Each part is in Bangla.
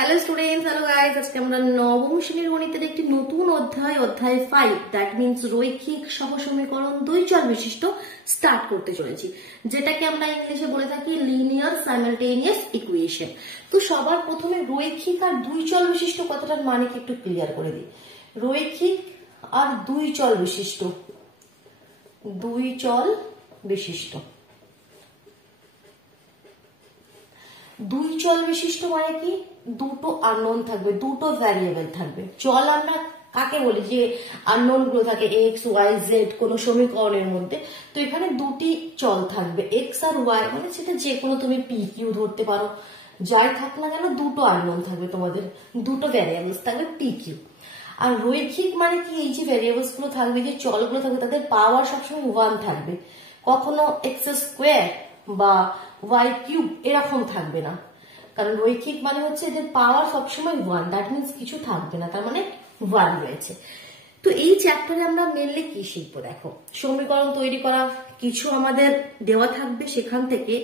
Hello students, hello guys. আজকে আমরা নবম শ্রেণীর গণিতের একটি নতুন অধ্যায় 5, দ্যাট মিন্স রৈখিক সহসমীকরণ দুই চল বিশিষ্ট স্টার্ট করতে চলেছি, যেটাকে আমরা ইংলিশে বলে থাকি লিনিয়ার সাইমালটেনিয়াস ইকুয়েশন। তো সবার প্রথমে রৈখিক আর দুই চল বিশিষ্ট কথাটার মানে কি একটু ক্লিয়ার করে দিই। রৈখিক আর দুই চল বিশিষ্ট দুই চল বিশিষ্ট মানে কি, দুটো আননোন থাকবে, দুটো ভ্যারিয়েবল থাকবে। চল আমরা কাকে বলি, যে আননোন গুলো থাকে এক্স ওয়াই জেড কোন সমীকরণের মধ্যে। তো এখানে দুটি চল থাকবে, এক্স আর ওয়াই, মানে সেটা যে কোনো তুমি পি কিউ ধরতে পারো, যাই থাক না কেন দুটো আননোন থাকবে, তোমাদের দুটো ভ্যারিয়েবলস থাকবে পি কিউ। আর রৈখিক মানে কি, এই যে ভ্যারিয়েবলস গুলো থাকবে, যে চলগুলো থাকবে, তাদের পাওয়ার সবসময় 1 থাকবে, কখনো এক্স স্কোয়ার বা ওয়াই কিউব এরকম থাকবে না। কারণ রৈখিক মানে হচ্ছে এদের পাওয়ার সবসময় 1, দ্যাট মিনস কিছু থাকবে না, তার মানে 1 রয়েছে। তো এই চ্যাপ্টারে আমরা মেনলি কি শিখবো, দেখো সমীকরণ তৈরি করা কিছু আমাদের দেওয়া থাকবে, সেখান থেকে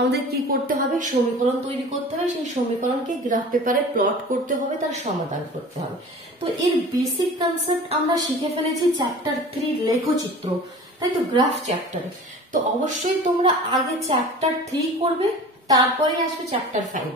আমাদের কি করতে হবে, সমীকরণ তৈরি করতে হবে, সেই সমীকরণকে গ্রাফ পেপারে প্লট করতে হবে, তার সমাধান করতে হবে। তো এর বেসিক কনসেপ্ট আমরা শিখে ফেলেছি চ্যাপ্টার 3 লেখচিত্র, তাই তো গ্রাফ চ্যাপ্টারে। তো অবশ্যই তোমরা আগে চ্যাপ্টার 3 করবে, তারপরে আসবে চ্যাপ্টার 5।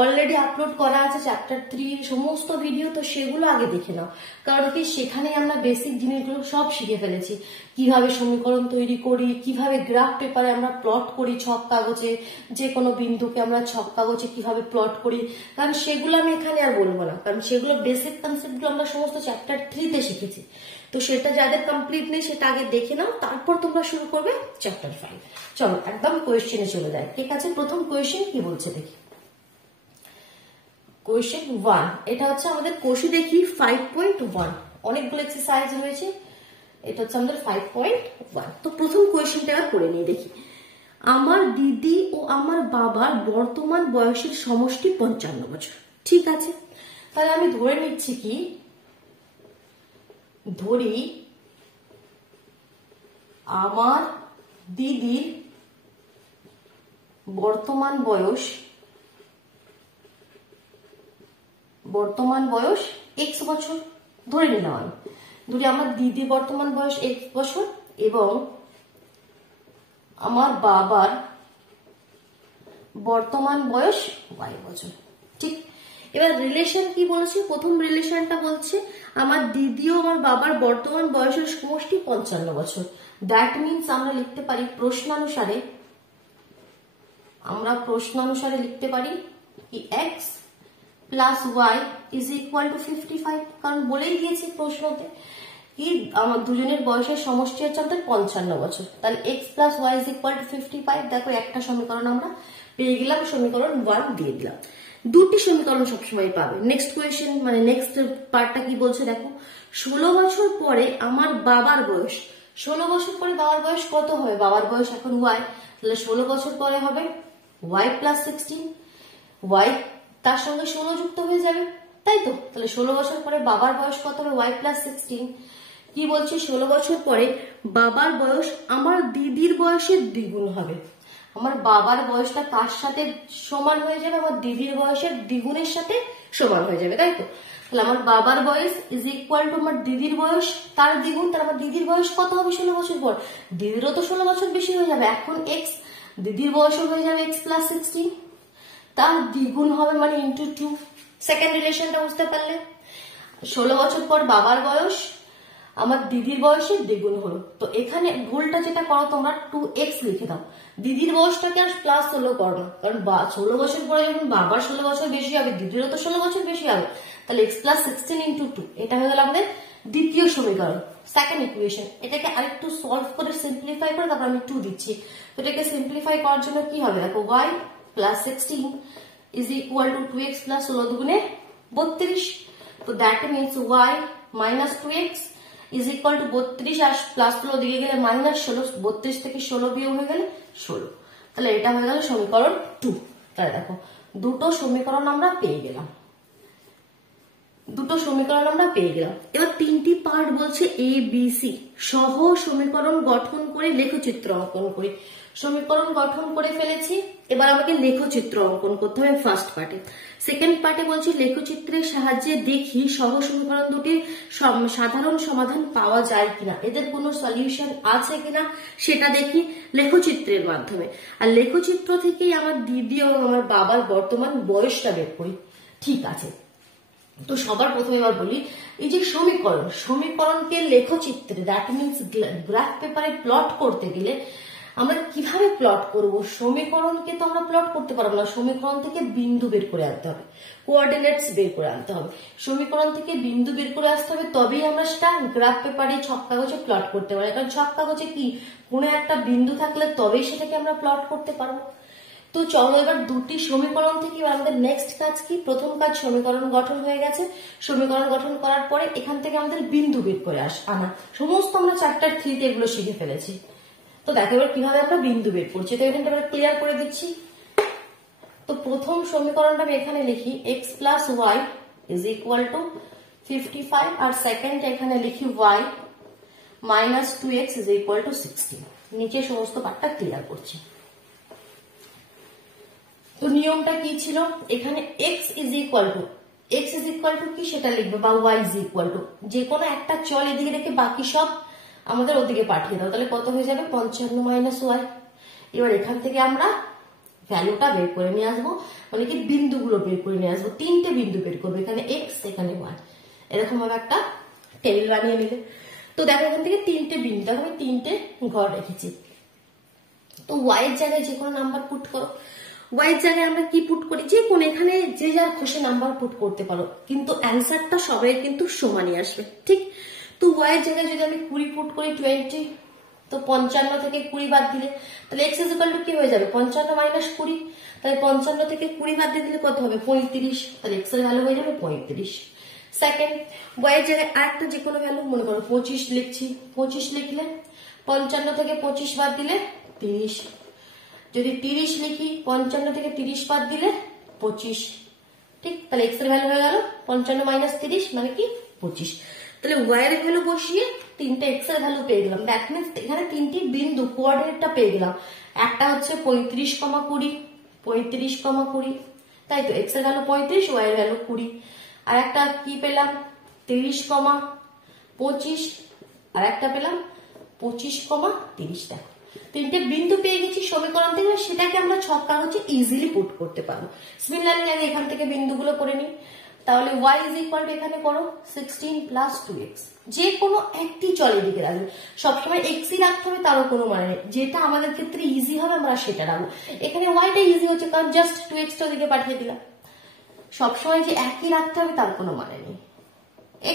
অলরেডি আপলোড করা আছে চ্যাপ্টার 3 সমস্ত ভিডিও, তো সেগুলো আগে দেখে নাও। কারণ কি, সেখানে আমরা বেসিক জিনিসগুলো সব শিখে ফেলেছি, কিভাবে সমীকরণ তৈরি করি, কিভাবে গ্রাফ পেপারে আমরা প্লট করি, ছক কাগজে যে কোনো বিন্দুকে আমরা ছক কাগজে কিভাবে প্লট করি। কারণ সেগুলো আমি এখানে আর বলবো না, কারণ সেগুলো বেসিক কনসেপ্টগুলো আমরা সমস্ত চ্যাপ্টার 3 শিখেছি। তো সেটা যাদের কমপ্লিট নেই সেটা আগে দেখে নাও, তারপর তোমরা শুরু করবে চ্যাপ্টার 5। চলো একদম কোয়েশ্চেনে চলে যায়। ঠিক আছে, প্রথম কোয়েশ্চেন কি বলছে দেখি। কোয়েশ্চেন 1, এটা হচ্ছে আমাদের কোষে দেখি 5.1, অনেকগুলো এক্সারসাইজ রয়েছে, এটা হচ্ছে আমাদের 5.1। তো প্রথম কোয়েশ্চেনটা এবার করে নিয়ে দেখি। আমার দিদি ও আমার বাবার বর্তমান বয়সের সমষ্টি 55 বছর। ঠিক আছে, তাহলে আমি ধরে নিচ্ছি কি, ধরি আমার দিদির বর্তমান বয়স এক্স বছর, ধরে নিলাম আমি। ধরি আমার দিদির বর্তমান বয়স এক্স বছর এবং আমার বাবার বর্তমান বয়স ওয়াই বছর। ঠিক, এবার রিলেশন কি বলছে, প্রথম রিলেশনটা বলছে আমার দিদি ও আমার বাবার বর্তমান বয়সের সমষ্টি 55 বছর। দ্যাট মিনস আমরা লিখতে পারি প্রশ্নানুসারে লিখতে পারি কি X plus Y is equal to 55। কারণ বলেই দিয়েছে প্রশ্নতে কি আমার দুজনের বয়সের সমষ্টি হচ্ছে আমাদের 55 বছর, তাহলে X plus Y is equal to 55। দেখো একটা সমীকরণ আমরা পেয়ে গেলাম, সমীকরণ 1 দিয়ে দিলাম। দুটি সমীকরণ সবসময় পাবে। নেক্সট কোয়েশ্চেন মানে নেক্সট পার্টটা কি বলছে দেখো, 16 বছর পরে আমার বাবার বয়স। 16 বছর পরে বাবার বয়স কত হবে, বাবার বয়স এখন ওয়াই, তাহলে 16 বছর পরে হবে ওয়াই প্লাস 16, ওয়াই তার সঙ্গে 16 যুক্ত হয়ে যাবে, তাই তো। তাহলে 16 বছর পরে বাবার বয়স কত হবে, ওয়াই প্লাস 16। কি বলছে, 16 বছর পরে বাবার বয়স আমার দিদির বয়সের দ্বিগুণ হবে। আমার বাবার বয়সটা কার সাথে সমান হয়ে যাবে, আমার দিদির বয়সের দ্বিগুণের সাথে সমান হয়ে যাবে, তাই তো। তাহলে আমার বাবার বয়স ইজ ইকুয়াল টু আমার দিদির বয়স তার দ্বিগুণ, তাহলে আমার দিদির বয়স কত হবে 16 বছর পর, দিদিরও তো 16 বছর বেশি হয়ে যাবে, এখন এক্স, দিদির বয়সও হয়ে যাবে এক্স প্লাস 16, তার দ্বিগুণ হবে মানে ইন্টু 2। সেকেন্ড রিলেশনটা বুঝতে পারলে, 16 বছর পর বাবার বয়স আমার দিদির বয়সের দ্বিগুণ হলো। তো এখানে ভুলটা যেটা করো তোমরা 2x লিখে দাও, দিদির বয়সটাকে আর প্লাস 16 করো না, কারণ 16 বছর পরে যখন বাবার 16 বছর বেশি হবে, দিদিরও তো 16 বছর বেশি হবে, তাহলে x প্লাস 16 ইন্টু 2। এটা হয়ে গেল আমাদের দ্বিতীয় সমীকরণ, সেকেন্ড ইকুয়েশন। এটাকে আরেকটু সলভ করে সিম্পলিফাই করে তারপর আমি 2 দিচ্ছি। তো এটাকে সিম্পলিফাই করার জন্য কি হবে দেখো, y plus 16 is equal to 2x plus 16 দুগুণে 32। তো that means y minus 2x is equal to 32, আর প্লাস 16 দিকে গেলে মাইনাস 16, 32 থেকে 16 বিয়োগ হয়ে গেলে 16। তাহলে এটা হয়ে গেল সমীকরণ 2। তাহলে দেখো দুটো সমীকরণ আমরা পেয়ে গেলাম। দুটো সমীকরণ আমরা পেয়ে গেলাম। এবার তিনটি পার্ট বলছে এ বি সি সহ সমীকরণ গঠন করে লেখচিত্র অঙ্কন করি। সমীকরণ গঠন করে ফেলেছি, এবার আমাকে লেখচিত্র অঙ্কন করতে হবে ফার্স্ট পার্টে। সেকেন্ড পার্টে বলছি লেখচিত্রের সাহায্যে দেখি সহ সমীকরণ দুটির সাধারণ সমাধান পাওয়া যায় কিনা, এদের কোনো সলিউশন আছে কিনা সেটা দেখি লেখচিত্রের মাধ্যমে। আর লেখচিত্র থেকেই আমার দিদি এবং আমার বাবার বর্তমান বয়সটা বের করি। ঠিক আছে, তো সবার প্রথমে এবার বলি, এই যে সমীকরণকে লেখচিত্রে দ্যাট মিনস গ্রাফ পেপারে প্লট করতে গেলে আমরা কিভাবে প্লট করব? সমীকরণকে তো আমরা প্লট করতে পারবো না, সমীকরণ থেকে বিন্দু বের করে আনতে হবে, কোঅর্ডিনেটস বের করে আনতে হবে। সমীকরণ থেকে বিন্দু বের করে আসতে হবে, তবেই আমরা সেটা গ্রাফ পেপারে ছক কাগজে প্লট করতে পারি। কারণ ছক কাগজে কি কোনো একটা বিন্দু থাকলে তবেই সেটাকে আমরা প্লট করতে পারবো। তো চলো এবার দুটি সমীকরণ থেকে আমাদের নেক্সট কাজ কি? প্রথম কাজ সমীকরণ গঠন হয়ে গেছে। সমীকরণ গঠন করার পরে এখান থেকে আমাদের বিন্দু বের করে আনা, সমস্ত আমরা চ্যাপ্টার 3 তে এগুলো শিখে ফেলেছি। তো দেখো এবার কিভাবে আমরা বিন্দু বের করছি, তো এখানটা আমরা ক্লিয়ার করে দিচ্ছি। তো প্রথম সমীকরণটা আমি এখানে লিখি x plus Y is equal to 55, আর সেকেন্ড এখানে লিখি y minus 2x is equal to 16। নিচে সমস্ত পার্টটা ক্লিয়ার করছি। তো নিয়মটা কি ছিল? এখানে x ইজ ইকুয়াল টু কি সেটা লিখবে, বা y ইজ ইকুয়াল টু যে কোনো একটা চল এদিকে রেখে বাকি সব আমাদের ওদিকে পাঠিয়ে দাও, তাহলে কত হয়ে যাবে 55 মাইনাস ওয়াই। এবার এখান থেকে আমরা ভ্যালুটা বের করে নিয়ে আসবো, মানে কি বিন্দুগুলো বের করে নিয়ে আসবো। তিনটে বিন্দু বের করবো, এখানে x এখানে y, এরকম ভাবে একটা টেবিল বানিয়ে নিলে। তো দেখো এখান থেকে তিনটে বিন্দু, দেখো আমি তিনটে ঘর রেখেছি। তো y এর জায়গায় যে কোনো নাম্বার পুট করো। y এর জায়গায় আমরা কি পুট করি? যে কোন এখানে যে যার খুশি নাম্বার পুট করতে পারো, কিন্তু অ্যান্সারটা সবাই কিন্তু সমানই আসবে, ঠিক? তো y এর জায়গায় যদি আমি 20 পুট করি 20, তো 55 থেকে 20 বাদ দিলে তাহলে x ইজ ইকুয়াল টু কি হয়ে যাবে 55 মাইনাস 20, তাহলে 55 থেকে 20 বাদ দিয়ে দিলে কত হবে 35, তাহলে x এর ভ্যালু হয়ে যাবে 35। সেকেন্ড y এর জায়গায় আরেকটা যে কোনো ভ্যালু, মনে করো 25 লিখছি, 25 লিখলে 55 থেকে 25 বাদ দিলে 30, যদি 30 লিখি 55 থেকে 30 বাদ দিলে 25, ঠিক? তাহলে x এর ভ্যালু হয়ে গেল 55 মাইনাস 30 মানে কি 25। তাহলে y এর ভ্যালু বসিয়ে তিনটে x এর ভ্যালু পেয়ে গেলাম। দ্যাট মিনস এখানে তিনটি বিন্দু কোঅর্ডিনেটটা পেয়ে গেলাম। একটা হচ্ছে 35,20, 35,20, তাই তো x এর ভ্যালু 35, y এর ভ্যালু 20। আর একটা কি পেলাম 30,25, আর একটা পেলাম 25,30। দেখো তিনটে বিন্দু পেয়ে গেছি সমীকরণ থেকে, সেটাকে আমরা ছক কাগজে ইজিলি পুট করতে পারবো। সিমিলারলি আমি এখান থেকে বিন্দুগুলো করে নিই। তাহলে y ইজ ইকুয়াল টু এখানে করো 16 প্লাস 2x, যে কোনো একটি চলে দিকে রাখবে, সবসময় x ই রাখতে হবে তারও কোনো মানে নেই, যেটা আমাদের ক্ষেত্রে ইজি হবে আমরা সেটা রাখবো। এখানে yটা ইজি হচ্ছে কারণ জাস্ট 2x টা দিকে পাঠিয়ে দিলাম, সবসময় যে একই রাখতে হবে তার কোনো মানে নেই।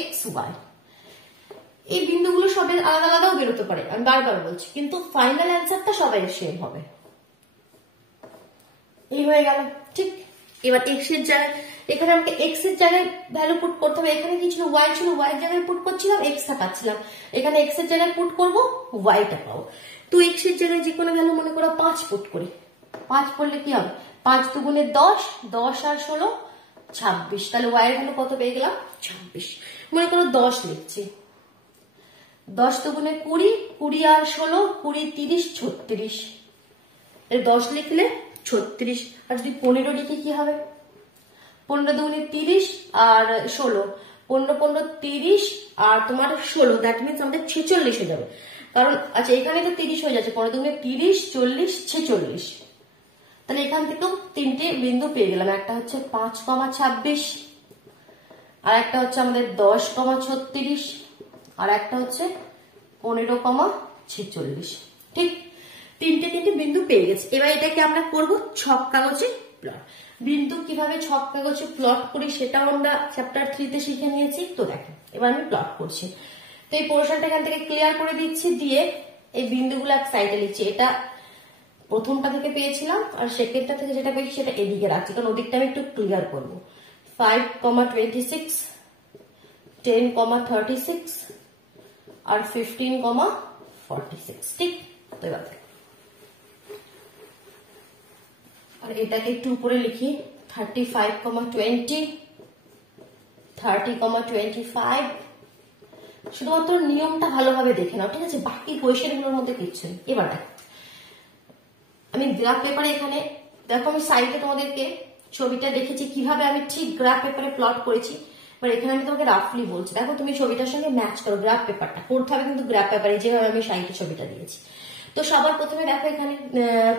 x y এই বিন্দুগুলো সবের আলাদা আলাদাও বেরোতে পারে, আমি বারবার বলছি, কিন্তু ফাইনাল অ্যান্সারটা সবাই সেম হবে। এই হয়ে গেল, ঠিক? এবার x এর জায়গায় এখানে আমাকে x এর জায়গায় ভ্যালু পুট করতে হবে। এখানে কি ছিল y ছিল, y এর জায়গায় পুট করছিলাম, x টা পাচ্ছিলাম। এখানে x এর জায়গায় পুট করব, y টা পাবো। তো x এর জায়গায় যে কোনো ভ্যালু মনে করো 5 পুট করি, 5 করলে কি হবে 5 দুগুণে 10, 10 আর 16 26, তাহলে y এর ভ্যালু কত পেয়ে গেলাম 26। মনে করো 10 লিখছি, 10 দুগুণে 20, 20 আর 16 20 30 36, 10 লিখলে 36। আর যদি 15 লিখি কি হবে 15 দুগুণে 30 আর 16, 15 15 30 আর তোমার 16, দ্যাট মিনস আমাদের 46 হয়ে যাবে। কারণ আচ্ছা এখানে তো 30 হয়ে যাচ্ছে, 15 দুগুণে 30 40 46, তাহলে এখান থেকেও তিনটে বিন্দু পেয়ে গেলাম। একটা হচ্ছে 5,26, আর একটা হচ্ছে আমাদের 10,36, আর একটা হচ্ছে 15,46, ঠিক? তিনটে বিন্দু পেয়ে গেছে। এবার এটাকে আমরা করব ছক কাগজে প্লট। বিন্দু কিভাবে ছক কাগজে প্লট করি সেটাও আমরা চ্যাপ্টার 3 তে শিখে নিয়েছি। তো দেখো এবার আমি প্লট করছি। তো এই পোর্শনটা এখান থেকে ক্লিয়ার করে দিচ্ছি, দিয়ে এই বিন্দুগুলো এক সাইডে লিখছি। এটা প্রথমটা থেকে পেয়েছিলাম, আর সেকেন্ডটা থেকে যেটা পেয়েছি সেটা এদিকে রাখছি, কারণ ওদিকটা আমি একটু ক্লিয়ার করবো। 5,26, 10,36 আর 15,46, ঠিক? তো এবার আর এটাকে একটু উপরে লিখি 35,20, 30,25। শুধুমাত্র নিয়মটা ভালোভাবে দেখে নাও, ঠিক আছে? বাকি কোয়েশ্চেন গুলোর মধ্যে কিচ্ছু নেই। এবার দেখো, আমি গ্রাফ পেপারে এখানে দেখো, আমি সাইডে তোমাদেরকে ছবিটা দেখেছি কিভাবে আমি ঠিক গ্রাফ পেপারে প্লট করেছি। এবার এখানে আমি তোমাকে রাফলি বলছি, দেখো তুমি ছবিটার সঙ্গে ম্যাচ করো। গ্রাফ পেপারটা করতে হবে কিন্তু গ্রাফ পেপারে, যেভাবে আমি সাইডে ছবিটা দিয়েছি। তো সবার প্রথমে দেখো এখানে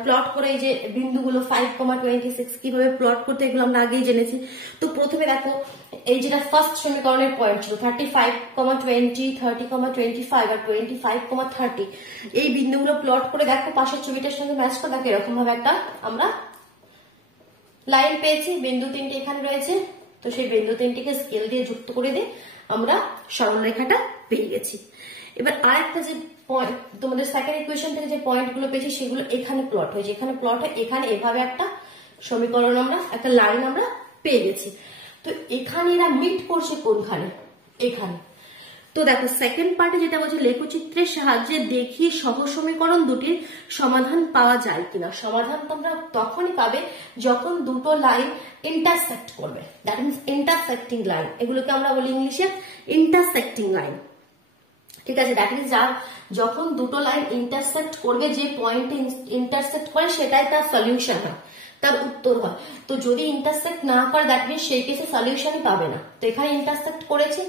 প্লট করে এই যে বিন্দুগুলো 5,26 কিভাবে প্লট করতে, এগুলো আমরা আগেই জেনেছি। তো প্রথমে দেখো এই যেটা ফার্স্ট সমীকরণের পয়েন্ট ছিল 35,20, 30,25 আর 25,30, এই বিন্দুগুলো প্লট করে দেখো পাশের ছবিটার সঙ্গে ম্যাচ করে দেখো এরকম ভাবে একটা আমরা লাইন পেয়েছি। বিন্দু তিনটে এখানে রয়েছে, তো সেই বিন্দু তিনটিকে স্কেল দিয়ে যুক্ত করে দিয়ে আমরা সরলরেখাটা পেয়ে গেছি। এবার আরেকটা যে পয়েন্ট তোমাদের সেকেন্ড ইকুয়েশন থেকে যে পয়েন্ট গুলো পেয়েছি সেগুলো এখানে প্লট হয়েছে, এখানে প্লট হয়, এখানে এভাবে একটা সমীকরণ আমরা একটা লাইন আমরা পেয়ে গেছি। তো এখানে এরা মিট করছে কোনখানে? এখানে। তো দেখো সেকেন্ড পার্টে যেটা বলছে, লেখচিত্রের সাহায্যে দেখি সহ সমীকরণ দুটির সমাধান পাওয়া যায় কিনা। সমাধান তোমরা তখনই পাবে যখন দুটো লাইন ইন্টারসেক্ট করবে, দ্যাট মিনস ইন্টারসেক্টিং লাইন, এগুলোকে আমরা বলি ইংলিশে ইন্টারসেক্টিং লাইন, ঠিক আছে? দ্যাট মিনস যখন দুটো লাইন ইন্টারসেক্ট করবে, যে পয়েন্টে ইন্টারসেক্ট করে সেটাই তার সলিউশন হয়, তার উত্তর হয়। তো যদি ইন্টারসেক্ট না করে দ্যাট মিনস সেই কেসে সলিউশনই পাবে না। তো এখানে ইন্টারসেক্ট করেছে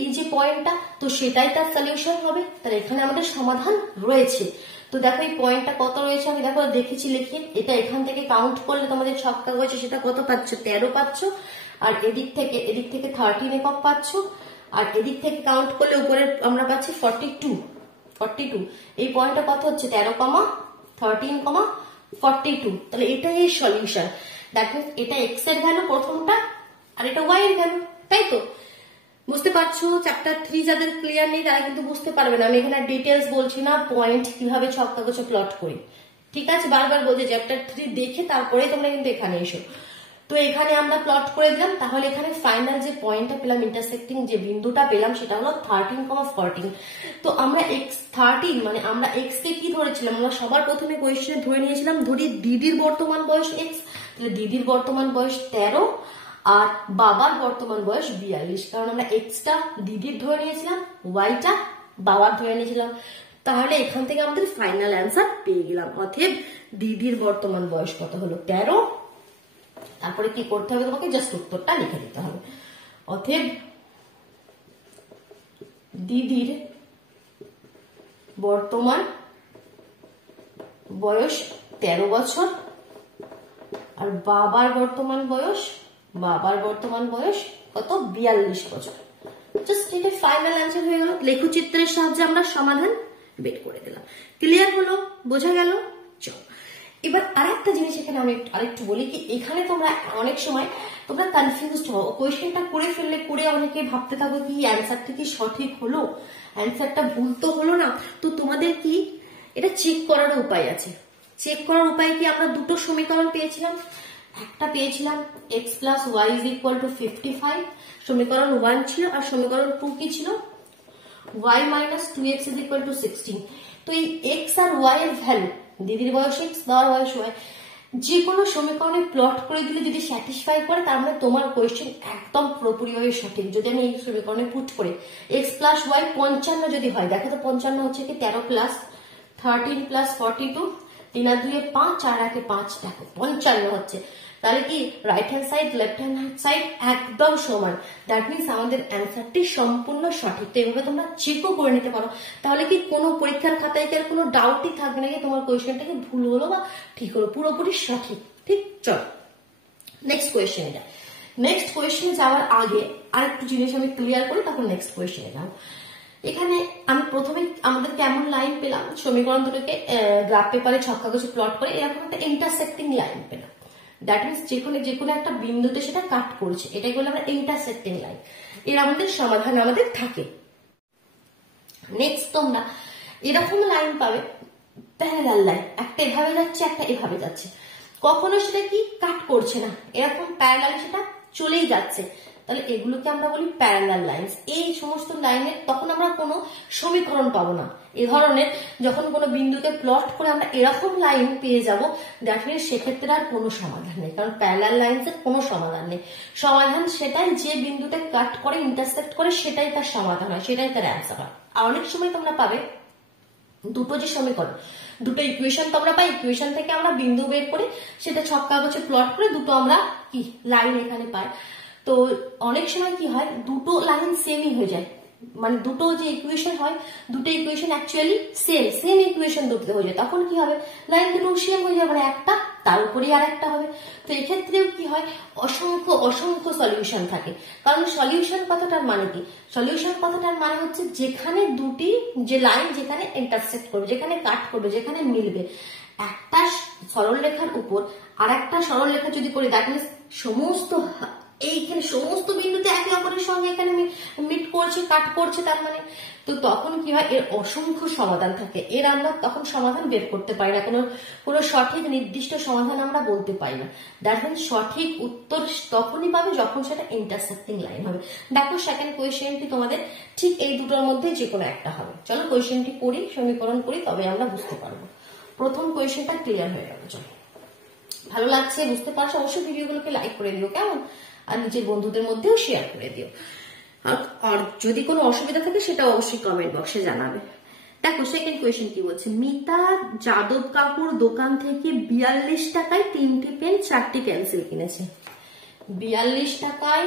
এই যে পয়েন্টটা, তো সেটাই তার সলিউশন হবে, তাহলে এখানে আমাদের সমাধান রয়েছে। তো দেখো এই পয়েন্টটা কত রয়েছে আমি দেখো দেখেছি লিখে, এটা এখান থেকে কাউন্ট করলে তোমাদের ছক কাগজে সেটা কত পাচ্ছ? 13 পাচ্ছ। আর এদিক থেকে 13 একক পাচ্ছ। আর এদিক থেকে কাউন্ট করলে উপরে আমরা পাচ্ছি 42। এই পয়েন্টটা কত হচ্ছে? 13, 13, 42। তাহলে এটাই এই সলিউশন। দ্যাট মিনস এটা এক্স এর ভ্যালু প্রথমটা, আর এটা ওয়াই এর ভ্যালু, তাই তো? বুঝতে পারছো? চ্যাপ্টার 3 যাদের ক্লিয়ার নেই তারা কিন্তু বুঝতে পারবে না। আমি এখানে ডিটেলস বলছি না, পয়েন্ট কিভাবে ছক কাগজে প্লট করি, ঠিক আছে? বারবার বলছি চ্যাপ্টার 3 দেখে তারপরে তোমরা কিন্তু এখানে এসো। তো এখানে আমরা প্লট করে দিলাম, তাহলে এখানে ফাইনাল যে পয়েন্টটা পেলাম, ইন্টারসেক্টিং যে বিন্দুটা পেলাম, সেটা হলো 13,14। তো আমরা x13 মানে আমরা x কে কি ধরেছিলাম? আমরা সবার প্রথমে কোয়েশ্চেনে ধরে নিয়েছিলাম, ধরি দিদির বর্তমান বয়স x, তাহলে দিদির বর্তমান বয়স 13 আর বাবার বর্তমান বয়স 42, কারণ আমরা এক্সটা দিদির ধরে নিয়েছিলাম, ওয়াইটা বাবার ধরে নিয়েছিলাম। তাহলে এখান থেকে আমাদের ফাইনাল অ্যান্সার পেয়ে গেলাম। অতএব দিদির বর্তমান বয়স কত হলো? 13। তারপরে কি করতে হবে? তোমাকে জাস্ট উত্তরটা লিখে দিতে হবে। অতএব দিদির বর্তমান বয়স 13 বছর আর বাবার বর্তমান বয়স কত? 42 বছর। জাস্ট এটা ফাইনাল অ্যান্সার হয়ে গেল। লেখচিত্রের সাহায্যে আমরা সমাধান বের করে দিলাম। ক্লিয়ার হলো? বোঝা গেল? চলো এবার আরেকটা জিনিস এখানে আমি আরেকটু বলি কি, এখানে তোমরা অনেক সময় তোমরা কনফিউজড হও, কোয়েশ্চেনটা করে ফেললে করে অনেকে ভাবতে থাকো কি অ্যান্সারটা কি সঠিক হলো, অ্যান্সারটা ভুল তো হলো না। তো তোমাদের কি এটা চেক করার উপায় আছে। চেক করার উপায় কি, আমরা দুটো সমীকরণ পেয়েছিলাম, একটা পেয়েছিলাম x plus y is equal to 55, সমীকরণ 1 ছিল, আর সমীকরণ 2 কি ছিল? y minus 2x is equal to 16। তো এই x আর y এর ভ্যালু, দিদির বয়স x, বাবার বয়স y, যে কোনো সমীকরণে প্লট করে দিলে যদি স্যাটিসফাই করে, তার মানে তোমার কোয়েশ্চেন একদম পুরোপুরিভাবে সঠিক। যদি আমি এই সমীকরণে পুট করে x plus y 55 যদি হয়, দেখো তো 55 হচ্ছে কি 13 plus 13 plus 42, 3 আর 2 5, 4 আর 1 5, দেখো 55 হচ্ছে। তাহলে কি right hand side left hand side একদম সমান, দ্যাট মিনস আমাদের অ্যান্সারটি সম্পূর্ণ সঠিক। তো এইভাবে তোমরা চেকও করে নিতে পারো, তাহলে কি কোনো পরীক্ষার খাতায় কি আর কোনো ডাউটই থাকবে না কি তোমার কোয়েশ্চেনটা কি ভুল হলো বা ঠিক হলো, পুরোপুরি সঠিক। ঠিক, চলো নেক্সট কোয়েশ্চেনে যাই। নেক্সট কোয়েশ্চেনে যাওয়ার আগে আরেকটু জিনিস আমি ক্লিয়ার করি, তখন নেক্সট কোয়েশ্চেনে যাবো। এখানে আমি প্রথমে আমাদের কেমন লাইন পেলাম, সমীকরণ দুটোকে গ্রাফ পেপারে ছক কাগজে প্লট করে এরকম একটা ইন্টারসেক্টিং লাইন পেলাম। দ্যাট মিনস যে কোনো একটা বিন্দুতে সেটা কাট করছে, এটাই বলে আমরা ইন্টারসেক্টিং লাইন। এর আমাদের সমাধান আমাদের থাকে। নেক্সট তোমরা এরকম লাইন পাবে, প্যারালাল লাইন, একটা এভাবে যাচ্ছে একটা এভাবে যাচ্ছে, কখনো সেটা কি কাট করছে না, এরকম প্যারালাল সেটা চলেই যাচ্ছে, তাহলে এগুলোকে আমরা বলি প্যারালাল লাইনস। এই সমস্ত লাইনের তখন আমরা কোনো সমীকরণ পাবো না। এ ধরনের যখন কোনো বিন্দুকে প্লট করে আমরা এরকম লাইন পেয়ে যাব, দ্যাট মিনস সেক্ষেত্রে আর কোনো সমাধান নেই, কারণ প্যারালাল লাইনসের কোনো সমাধান নেই। সমাধান সেটাই যে বিন্দুতে কাট করে ইন্টারসেক্ট করে সেটাই তার সমাধান হয়, সেটাই তার অ্যান্সার হয়। আর অনেক সময় তোমরা পাবে দুটো যে সমীকরণ, দুটো ইকুয়েশন তোমরা পাই, ইকুয়েশন থেকে আমরা বিন্দু বের করে সেটা ছক কাগজে প্লট করে দুটো আমরা কি লাইন এখানে পাই। তো অনেক সময় কি হয়, দুটো লাইন সেমই হয়ে যায়, মানে দুটো যে ইকুয়েশন হয়, দুটো ইকুয়েশন অ্যাকচুয়ালি সেম ইকুয়েশন দুটো হয়ে যায়, তখন কি হবে, লাইন দুটো সেম হয়ে যাবে, মানে একটা তার উপরেই আর একটা হবে। তো এক্ষেত্রেও কি হয়, অসংখ্য অসংখ্য সলিউশন থাকে। কারণ সলিউশন কথাটার মানে কি, সলিউশন কথাটার মানে হচ্ছে যেখানে দুটি যে লাইন যেখানে ইন্টারসেক্ট করবে, যেখানে কাট করবে, যেখানে মিলবে, একটা সরল রেখার উপর আর একটা সরল রেখা যদি করি, দ্যাট মিনস সমস্ত এইখানে সমস্ত বিন্দুতে একে অপরের সঙ্গে এখানে মিট করছে, কাট করছে, তার মানে তো তখন কি হয়, এর অসংখ্য সমাধান থাকে, এর আমরা তখন সমাধান বের করতে পারি না, কোনো সঠিক নির্দিষ্ট সমাধান আমরা বলতে পারি না। দ্যাট মিনস সঠিক উত্তর তখনই পাবে যখন সেটা ইন্টারসেক্টিং লাইন হবে। দেখো সেকেন্ড কোয়েশ্চেনটি তোমাদের ঠিক এই দুটোর মধ্যে যে কোনো একটা হবে। চলো কোয়েশ্চেনটি করি, সমীকরণ করি, তবে আমরা বুঝতে পারবো। প্রথম কোয়েশ্চেনটা ক্লিয়ার হয়ে গেল। চলো, ভালো লাগছে, বুঝতে পারছো, অবশ্যই ভিডিওগুলোকে লাইক করে দিও কেমন, আর নিজের বন্ধুদের মধ্যেও শেয়ার করে দিও। আর যদি কোনো অসুবিধা থাকে সেটা অবশ্যই কমেন্ট বক্সে জানাবে। দেখো সেকেন্ড কোয়েশ্চেন কি বলছে, মিতা যাদব কাকুর দোকান থেকে 42 টাকায় 3টি পেন 4টি পেন্সিল কিনেছে। 42 টাকায়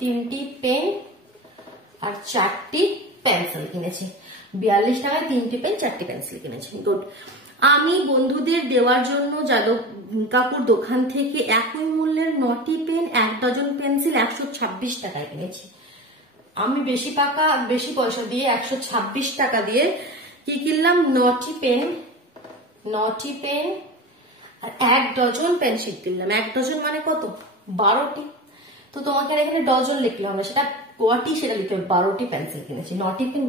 3টি পেন আর 4টি পেন্সিল কিনেছে। 42 টাকায় 3টি পেন 4টি পেন্সিল কিনেছে। গুড। আমি বন্ধুদের দেওয়ার জন্য যাদব কাকুর দোকান থেকে একই মূল্যের 9টি পেন 1 ডজন পেন্সিল 126 টাকায় কিনেছি। আমি বেশি পয়সা দিয়ে 126 টাকা দিয়ে কি কিনলাম, 9টি পেন আর 1 ডজন পেন্সিল কিনলাম। 1 ডজন মানে কত, 12টি। তো তোমাকে এখানে ডজন লিখলাম না, সেটা কটি সেটা লিখতে হবে। 12টি পেন্সিল কিনেছি, 9টি পেন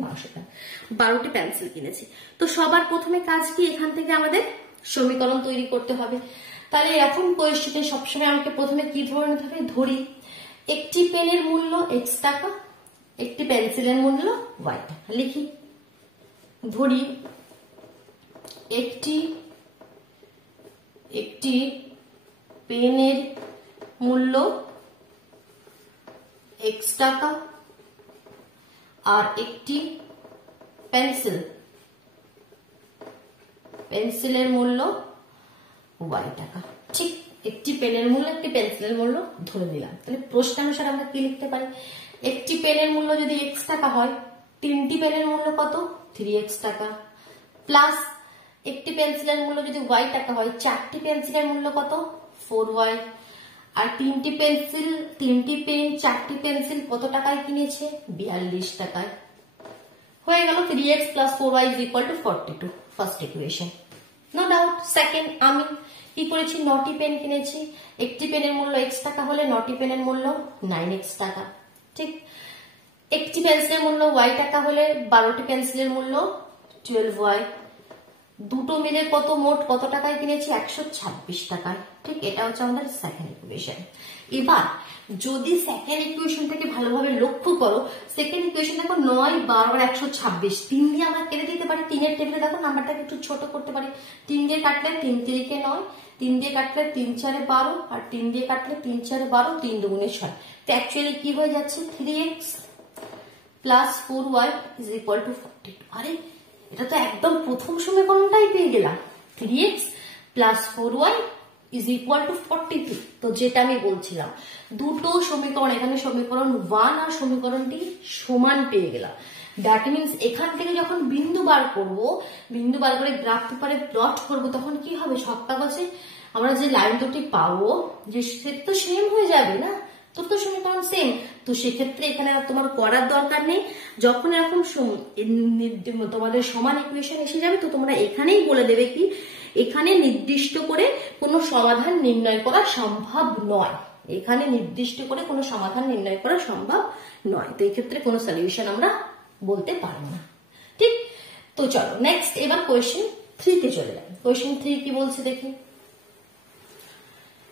12টি পেন্সিল কিনেছি। তো সবার প্রথমে কাজ কি, এখান থেকে আমাদের সমীকরণ তৈরি করতে হবে। তাহলে এখন কোয়েশ্চেনে সবসময় আমাকে প্রথমে কি ধরে নিতে হবে, ধরি একটি পেনের মূল্য x টাকা, একটি পেন্সিলের মূল্য y টাকা। লিখি, ধরি একটি পেনের মূল্য x টাকা আর একটি পেন্সিলের মূল্য y টাকা। ঠিক, একটি পেনের মূল্য একটি পেন্সিলের মূল্য ধরে দিলাম। তাহলে প্রশ্নানুসারে আমরা কি লিখতে পারি, একটি পেনের মূল্য যদি x টাকা হয়, 3টি পেনের মূল্য কত, 3x টাকা, প্লাস একটি পেন্সিলের মূল্য যদি y টাকা হয়, 4টি পেন্সিলের মূল্য কত, 4y, আর 3টি পেন 4টি পেন্সিল কত টাকায় কিনেছে, 42 টাকায়। হয়ে গেল 3x plus 4y is equal to 42, first equation. No doubt. Second, আমি কি করেছি, 9টি পেন কিনেছি, একটি পেনের মূল্য x টাকা হলে 9টি পেনের মূল্য 9x টাকা। ঠিক, একটি পেন্সিলের মূল্য y টাকা হলে 12টি পেন্সিলের মূল্য 12y। দুটো মিলে মোট কত টাকায় কিনেছি, 126 টাকায়। ঠিক, এটা হচ্ছে আমাদের সেকেন্ড ইকুয়েশন। এবার যদি সেকেন্ড ইকুয়েশন থেকে ভালোভাবে লক্ষ্য করো, সেকেন্ড ইকুয়েশন দেখো 9, 12 আর 126, 3 দিয়ে আমরা কেটে দিতে পারি। 3 এর টেবিলে দেখো নাম্বারটাকে একটু ছোট করতে পারি। 3 দিয়ে কাটলে 3 3 9, 3 দিয়ে কাটলে 3 4 12, আর 3 দিয়ে কাটলে 3 4 12, 3 2 6। তো অ্যাকচুয়ালি কি হয়ে যাচ্ছে, 3x plus 4y is equal to 42। আরে এটা তো একদম প্রথম সমীকরণটাই পেয়ে গেলাম, 3x plus 4y is equal to 42। তো যেটা আমি বলছিলাম, দুটো সমীকরণ, এখানে সমীকরণ 1 আর সমীকরণটি সমান পেয়ে গেলাম। দ্যাট মিনস এখান থেকে যখন বিন্দু বার করে গ্রাফ পেপারে প্লট করবো, তখন কি হবে, ছক কাগজে আমরা যে লাইন দুটি পাবো, যে সেটা তো সেম হয়ে যাবে না, তোর তো সমীকরণ সেম। তো সেক্ষেত্রে এখানে আর তোমার করার দরকার নেই। যখন এরকম তোমাদের সমান ইকুয়েশন এসে যাবে, তো তোমরা এখানেই বলে দেবে কি, এখানে নির্দিষ্ট করে কোনো সমাধান নির্ণয় করা সম্ভব নয়। এখানে নির্দিষ্ট করে কোনো সমাধান নির্ণয় করা সম্ভব নয়। তো এই ক্ষেত্রে কোনো সলিউশন আমরা বলতে পারবো না। ঠিক, তো চলো নেক্সট, এবার কোয়েশ্চেন 3 তে চলে যাই। কোয়েশ্চেন 3 কি বলছে দেখি,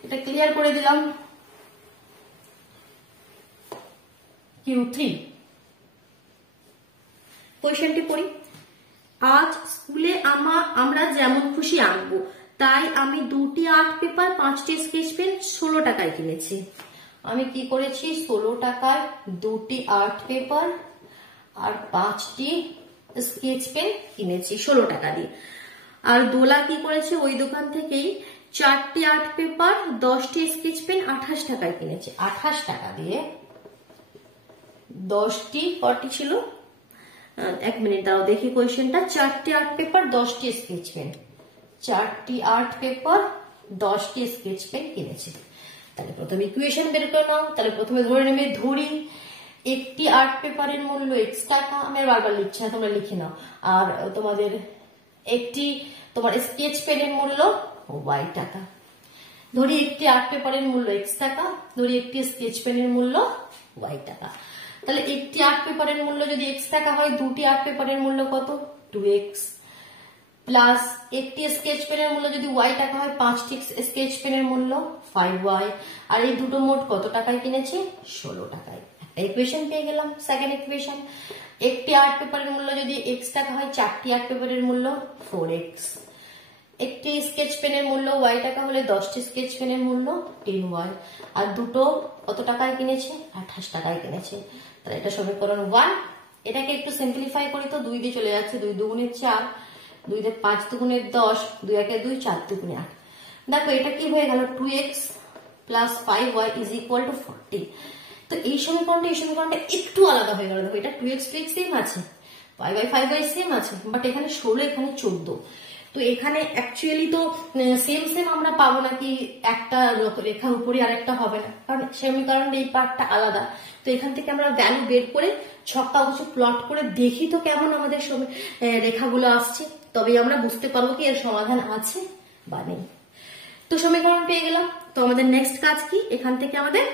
এটা ক্লিয়ার করে দিলাম। Q3। কোয়েশ্চেনটি পড়ি। আজ স্কুলে আমরা যেমন খুশি আঁকবো, তাই আমি 2টি আর্ট পেপার 5টি স্কেচ পেন 16 টাকায় কিনেছি। আমি কি করেছি, 16 টাকায় 2টি আর্ট পেপার আর 5টি স্কেচ পেন কিনেছি 16 টাকা দিয়ে। আর দোলা কি করেছে, ওই দোকান থেকেই 4টি আর্ট পেপার 10টি স্কেচ পেন 28 টাকায় কিনেছে। 28 টাকা দিয়ে 10টি, কটি ছিল, 1 মিনিট দাও দেখি কোয়েশ্চেনটা। 4টি আর্ট পেপার 10টি স্কেচ পেন, 4টি আর্ট পেপার 10টি স্কেচ পেন কিনেছে। তাহলে প্রথমে ইকুয়েশন বের করে নাও। তাহলে প্রথমে ধরে নেবে, ধরি একটি আর্ট পেপারের মূল্য x টাকা, আমি বারবার লিখছি না, তোমরা লিখে নাও। আর তোমাদের একটি তোমার স্কেচ পেনের মূল্য y টাকা। ধরি একটি আর্ট পেপারের মূল্য x টাকা, ধরি একটি স্কেচ পেনের মূল্য y টাকা। তাহলে একটি আর্ট পেপারের মূল্য যদি x টাকা হয়, 2টি আর্ট পেপারের মূল্য কত, 2x, প্লাস একটি স্কেচ পেনের মূল্য যদি y টাকা হয়, 5টি স্কেচ পেনের মূল্য 5y। আর এই দুটো মোট কত টাকায় কিনেছি, 16 টাকায়। একটা ইকুয়েশন পেয়ে গেলাম। সেকেন্ড ইকুয়েশন, একটি আর্ট পেপারের মূল্য যদি x টাকা হয়, 4টি আর্ট পেপারের মূল্য 4x। একটি স্কেচ পেনের মূল্য y টাকা হলে 10টি স্কেচ পেনের মূল্য 10y। আর দুটো কত টাকায় কিনেছে, 28 টাকায় কিনেছে। তাহলে এটা সমীকরণ 1। এটাকে একটু সিম্পলিফাই করি তো, 2 দিয়ে চলে যাচ্ছে, 2 দুগুণে 4, 2 দিয়ে 5 দুগুণে 10, 2 একে 2, 4 দুগুণে 8। দেখো এটা কি হয়ে গেল, 2x plus 5y is equal two 40। তো এই সমীকরণটা একটু আলাদা হয়ে গেল। দেখো এটা 2x সেম আছে, 5y সেম আছে, বাট এখানে 16, এখানে 14। তো এখানে অ্যাকচুয়ালি তো সেম আমরা পাবো নাকি, একটা রেখার উপরে আরেকটা হবে না, কারণ সমীকরণের এই পার্টটা আলাদা। তো এখান থেকে আমরা ভ্যালু বের করে ছক্কা কিছু প্লট করে দেখি তো কেমন আমাদের রেখাগুলো আসছে, তবেই আমরা বুঝতে পারবো কি এর সমাধান আছে বা নেই। তো সমীকরণ পেয়ে গেলাম। তো আমাদের নেক্সট কাজ কি, এখান থেকে আমাদের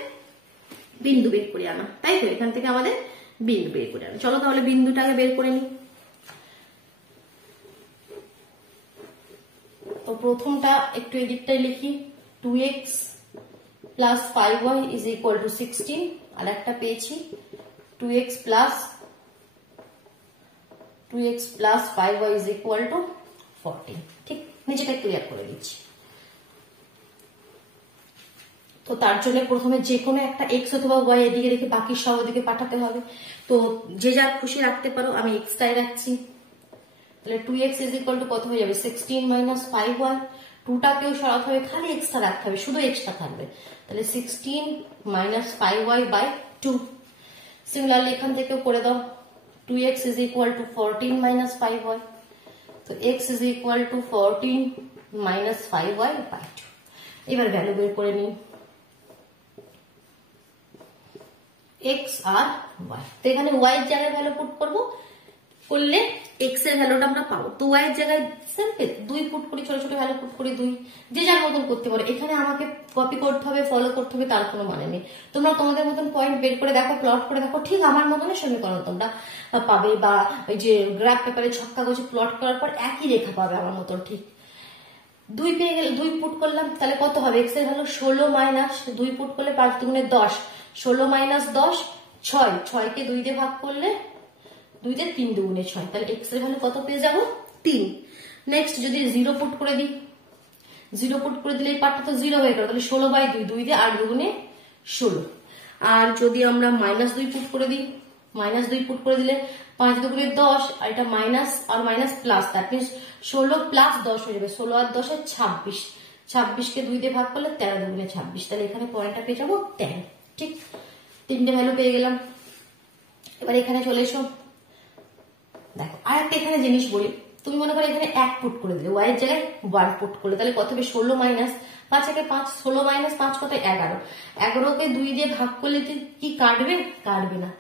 বিন্দু বের করে আনা, তাই তো? এখান থেকে আমাদের বিন্দু বের করে আনা। চলো তাহলে বিন্দুটাকে বের করে নিই। তো প্রথমটা একটু এদিকটাই লিখি, 2x plus 5y is equal to 16। আর একটা পেয়েছি 2x plus 5y is equal to 14। ঠিক, নিচেটা ক্লিয়ার করে দিচ্ছি। তো তার জন্য প্রথমে যে কোনো একটা x অথবা y এদিকে রেখে বাকি সব ওদিকে পাঠাতে হবে। তো যে যার খুশি রাখতে পারো, আমি x টাই রাখছি। তাহলে 2x ইজ ইকুয়াল টু কত হয়ে যাবে, 16 মাইনাস 5y। 2টাকেও সরাতে হবে, খালি x টা রাখতে হবে, শুধু x টা থাকবে। তাহলে 16 মাইনাস 5y বাই 2। সিমিলারলি এখান থেকেও করে দাও, 2x is equal to 14 minus 5y। তো x is equal to 14 minus 5y by 2। এবার ভ্যালু বের করে নিই, x আর y। তো এখানে y এর জায়গায় ভ্যালু পুট করবো, করলে x এর ভ্যালুটা আমরা পাবো। তো y এর জায়গায় সিম্পল 2 পুট করি, ছোট ছোট ভ্যালু পুট করি 2। যে যার মতন করতে পারো, এখানে আমাকে কপি করতে হবে, ফলো করতে হবে তার কোনো মানে নেই। তোমরা তোমাদের মতন পয়েন্ট বের করে দেখো, প্লট করে দেখো, ঠিক আমার মতনই সমীকরণ তোমরা পাবে। বা ওই যে গ্রাফ পেপারে ছক্কা গছে প্লট করার পর একই রেখা পাবে আমার মতন। ঠিক 2 পেয়ে গেলে 2 পুট করলাম, তাহলে কত হবে, x এর ভ্যালু 16 মাইনাস 2 পুট করলে 5 দুগুণে 10, 16 মাইনাস 10 6, 6 কে 2 দিয়ে ভাগ করলে 2 দিয়ে 3 দুগুণে 6, তাহলে x এর ভ্যালু কত পেয়ে যাবো, 3। নেক্সট যদি 0 পুট করে দিই, 0 পুট করে দিলে এই পার্টটা তো 0 হয়ে গেল, তাহলে 16 বাই 2, 2 দিয়ে 8 দুগুণে 16। আর যদি আমরা মাইনাস 2 পুট করে দিই, মাইনাস 2 পুট করে দিলে 5 দুগুণে 10, আর এটা মাইনাস আর minus plus, that means 16 plus 10 হয়ে যাবে, 16 আর 10 এর 26, 26 কে 2 দিয়ে ভাগ করলে 13 দুগুণে 26, তাহলে এখানে পয়েন্টটা পেয়ে যাবো 13। ঠিক, 3টে ভ্যালু পেয়ে গেলাম। এবার এখানে চলে এসো, দেখো আর একটা এখানে জিনিস বলি, তুমি মনে করো এখানে 1 পুট করে দিলে, y এর জায়গায় 1 পুট করলে, তাহলে কত হবে, 16 মাইনাস 5 একে 5, 16 মাইনাস 5 কত, 11, 11 কে 2 দিয়ে ভাগ করলে কি কাটবে, কাটবে না।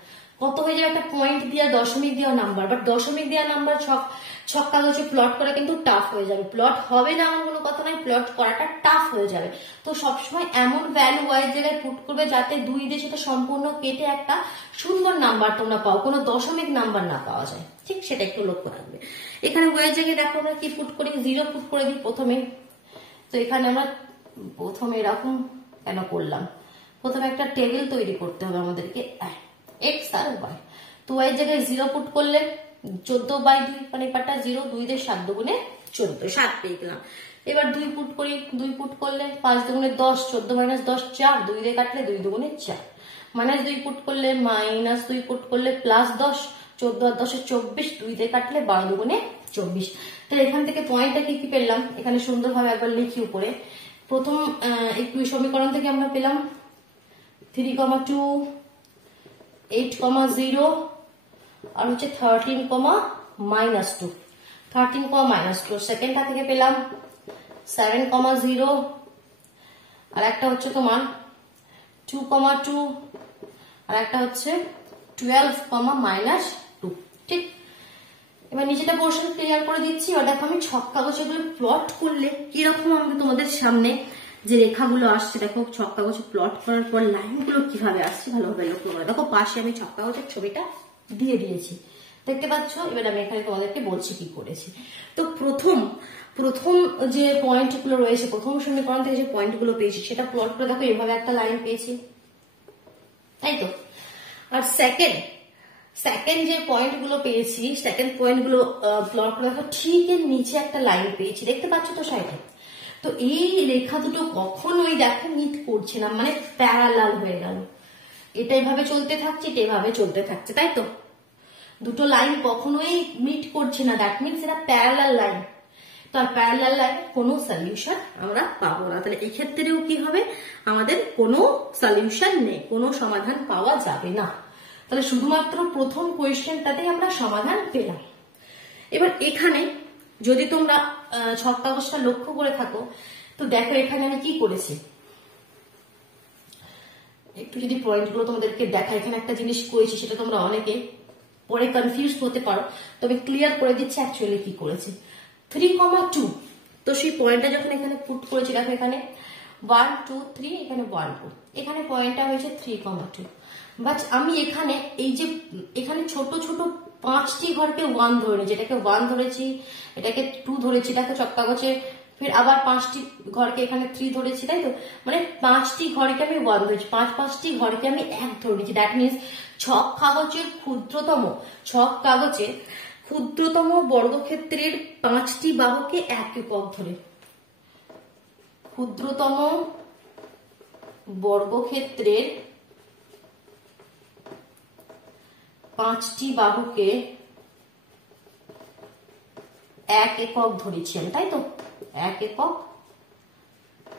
কত হয়ে যাবে, একটা পয়েন্ট দেওয়া, দশমিক দেওয়া নাম্বার, বাট দশমিক দেওয়া নাম্বার ছক্কা হচ্ছে প্লট করা কিন্তু টাফ হয়ে যাবে। প্লট হবে না এমন কোনো কথা নাই, প্লট করাটা টাফ হয়ে যাবে। তো সবসময় এমন ভ্যালু y এর জায়গায় পুট করবে যাতে 2 দিয়ে সেটা সম্পূর্ণ কেটে একটা সুন্দর নাম্বার তোমরা পাও, কোনো দশমিক নাম্বার না পাওয়া যায়। ঠিক, সেটা একটু লক্ষ্য রাখবে। এখানে y এর জায়গায় দেখো আমরা কি পুট করি, 0 পুট করে দিই প্রথমে। তো এখানে আমরা প্রথমে এরকম কেন করলাম, প্রথমে একটা টেবিল তৈরি করতে হবে আমাদেরকে। এক্স আর ওয়াই। তো ওয়াই জায়গায় 0 পুট করলে 14/2 মানে পাটা 0, 2 দিয়ে 7 দুগুণে 14, 7 পেয়ে গেলাম। এবার 2 পুট করি, 2 পুট করলে 5 দুগুণে 10, 14 - 10 4, 2 দিয়ে কাটলে 2 দুগুণে 4, -2 পুট করলে -2 পুট করলে +10, 14 আর 10 24, 2 দিয়ে কাটলে 12 দুগুণে 24। তাহলে এখান থেকে পয়েন্টটা কি কি পেলাম এখানে সুন্দরভাবে একবার লিখি উপরে। প্রথম একটু সমীকরণ থেকে আমরা পেলাম 3,2, 8,0 আর হচ্ছে 13,-2, 13,-2। সেকেন্ডটা থেকে পেলাম 7,0 আর একটা হচ্ছে তোমার 2,2 আর একটা হচ্ছে 12,-2। ঠিক, এবার নিচেটা পোর্শন ক্লিয়ার করে দিচ্ছি। আর দেখো আমি ছক কাগজে এগুলো প্লট করলে কিরকম আমি তোমাদের সামনে যে রেখাগুলো আসছে, দেখো ছক কাগজে প্লট করার পর লাইনগুলো কিভাবে আসছে ভালোভাবে লক্ষ্য করে দেখো। পাশে আমি ছক কাগজের ছবিটা দিয়ে দিয়েছি, দেখতে পাচ্ছ। এবার আমি এখানে তোমাদেরকে বলছি কি করেছি। তো প্রথম যে পয়েন্ট গুলো রয়েছে, প্রথম সমীকরণ থেকে যে পয়েন্ট গুলো পেয়েছি সেটা প্লট করে দেখো, এভাবে একটা লাইন পেয়েছি, তাই তো। আর সেকেন্ড যে পয়েন্ট গুলো পেয়েছি, সেকেন্ড পয়েন্ট গুলো প্লট করে দেখো, ঠিক এর নিচে একটা লাইন পেয়েছি, দেখতে পাচ্ছ তো সাইডে। তো এই রেখা দুটো কখনোই দেখো মিট করছে না, মানে প্যারালাল হয়ে গেল। এটা এভাবে চলতে থাকছে, এটা এভাবে চলতে থাকছে, তাই তো। দুটো লাইন কখনোই মিট করছে না, দ্যাট মিনস এটা প্যারালাল লাইন। তো আর প্যারালাল লাইন কোনো সলিউশন আমরা পাবো না। তাহলে এই ক্ষেত্রেও কি হবে, আমাদের কোনো সলিউশন নেই, কোনো সমাধান পাওয়া যাবে না। তাহলে শুধুমাত্র প্রথম কোয়েশ্চেনটাতেই আমরা সমাধান পেলাম। এবার এখানে যদি তোমরা ছক কাগজটা লক্ষ্য করে থাকো, তো দেখো এখানে আমি কি করেছি, একটু যদি পয়েন্টগুলো তোমাদেরকে দেখা। এখানে একটা জিনিস করেছি, সেটা তোমরা অনেকে পরে কনফিউজ হতে পারো, তবে ক্লিয়ার করে দিচ্ছি অ্যাকচুয়ালি কি করেছি। 3,2, তো সেই পয়েন্টটা যখন এখানে পুট করেছি, দেখো এখানে 1 2 3, এখানে 1 2, এখানে পয়েন্টটা হয়েছে 3,2। বাট আমি এখানে এই যে এখানে ছোট ছোট 5টি ঘরকে 1 ধরে নিয়েছি, এটাকে 1 ধরেছি, এটাকে 2 ধরেছি, দেখো ছক কাগজে। ফের আবার 5টি ঘরকে এখানে 3 ধরেছি, তাই তো। মানে 5টি ঘরকে আমি 1 ধরেছি, 5টি ঘরকে আমি 1 ধরে নিয়েছি। দ্যাট মিনস ছক কাগজের ক্ষুদ্রতম বর্গক্ষেত্রের 5টি বাহুকে 1 একক ধরে, ক্ষুদ্রতম বর্গক্ষেত্রের 5টি বাহুকে 1 একক ধরেছি আমি, তাই তো, 1 একক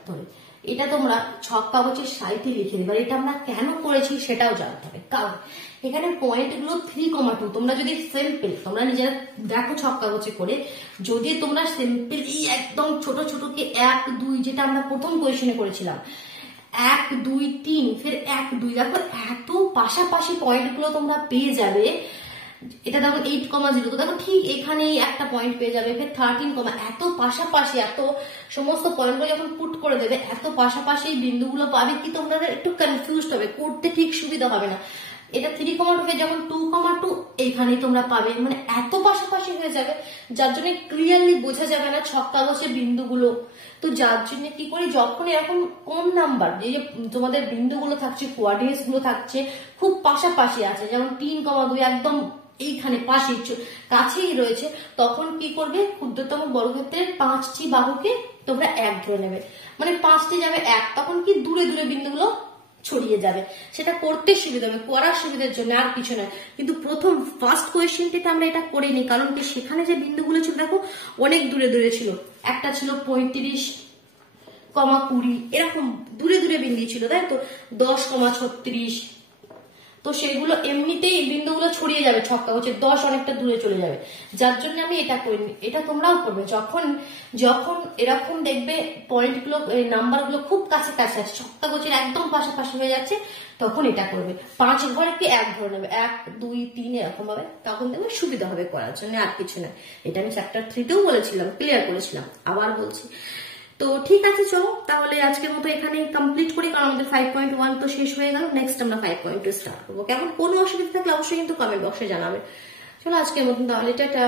ধরে। এটা তোমরা ছক কাগজের সাইডে লিখে দেবে। এটা আমরা কেন করেছি সেটাও জানতে হবে, কারণ এখানে পয়েন্ট গুলো 3,2। তোমরা যদি সিম্পল তোমরা নিজেরা দেখো ছক কাগজে করে, যদি তোমরা সিম্পলি একদম ছোট ছোটকে 1 2, যেটা আমরা প্রথম কোয়েশ্চেনে করেছিলাম, 1 2 3, ফের 1 2, দেখো এত পাশাপাশি পয়েন্ট গুলো তোমরা পেয়ে যাবে। এটা দেখো 8,0, তো দেখো ঠিক এখানেই একটা পয়েন্ট পেয়ে যাবে, ফের 13, এত পাশাপাশি, এত সমস্ত পয়েন্টগুলো যখন পুট করে দেবে, এত পাশাপাশি বিন্দুগুলো পাবে কি তোমরা একটু কনফিউজ হবে, করতে ঠিক সুবিধা হবে না। এটা 3,2 যখন 2,2 এইখানেই তোমরা পাবে, মানে এত পাশাপাশি হয়ে যাবে, যার জন্য ক্লিয়ারলি বোঝা যাবে না ছক কাগজের বিন্দুগুলো। তো যার জন্য কি করি, যখন এরকম কম নাম্বার এই যে তোমাদের বিন্দুগুলো থাকছে, কোঅর্ডিনেটস গুলো থাকছে, খুব পাশাপাশি আছে, যেমন 3,2 একদম এইখানে পাশে কাছেই রয়েছে, তখন কি করবে, ক্ষুদ্রতম বর্গক্ষেত্রের 5টি বাহুকে তোমরা 1 ধরে নেবে। মানে 5টি যাবে 1, তখন কি দূরে দূরে বিন্দুগুলো ছড়িয়ে যাবে, সেটা করতে সুবিধা হবে, করার সুবিধার জন্য, আর কিছু নয়। কিন্তু ফার্স্ট কোয়েশ্চেনটিতে আমরা এটা করিনি, কারণ কি সেখানে যে বিন্দুগুলো ছিল দেখো অনেক দূরে দূরে ছিল। একটা ছিল 35,20, এরকম দূরে দূরে বিন্দু ছিল, তাই তো, 10,36। তো সেগুলো এমনিতেই বিন্দুগুলো ছড়িয়ে যাবে ছক কাগজে, 10 অনেকটা দূরে চলে যাবে, যার জন্য আমি এটা করিনি। এটা তোমরাও করবে, যখন এরকম দেখবে পয়েন্টগুলো, নাম্বারগুলো খুব কাছে কাছে আছে, ছক কাগজের একদম পাশাপাশি হয়ে যাচ্ছে, তখন এটা করবে। 5 ঘরকে 1 ধরে নেবে, 1 2 3 এরকম ভাবে, তখন দেখবে সুবিধা হবে করার জন্য, আর কিছু না। এটা আমি চ্যাপ্টার 3তেও বলেছিলাম, ক্লিয়ার করেছিলাম, আবার বলছি। তো ঠিক আছে, চলো তাহলে আজকের মতো এখানে কমপ্লিট করি, কারণ আমাদের 5.1 তো শেষ হয়ে গেল। নেক্সট আমরা 5.2 স্টার্ট করবো। কেমন কোনো অসুবিধা থাকলে অবশ্যই কিন্তু কমেন্ট বক্সে জানাবে। চলো আজকের মতন তাহলে টাটা।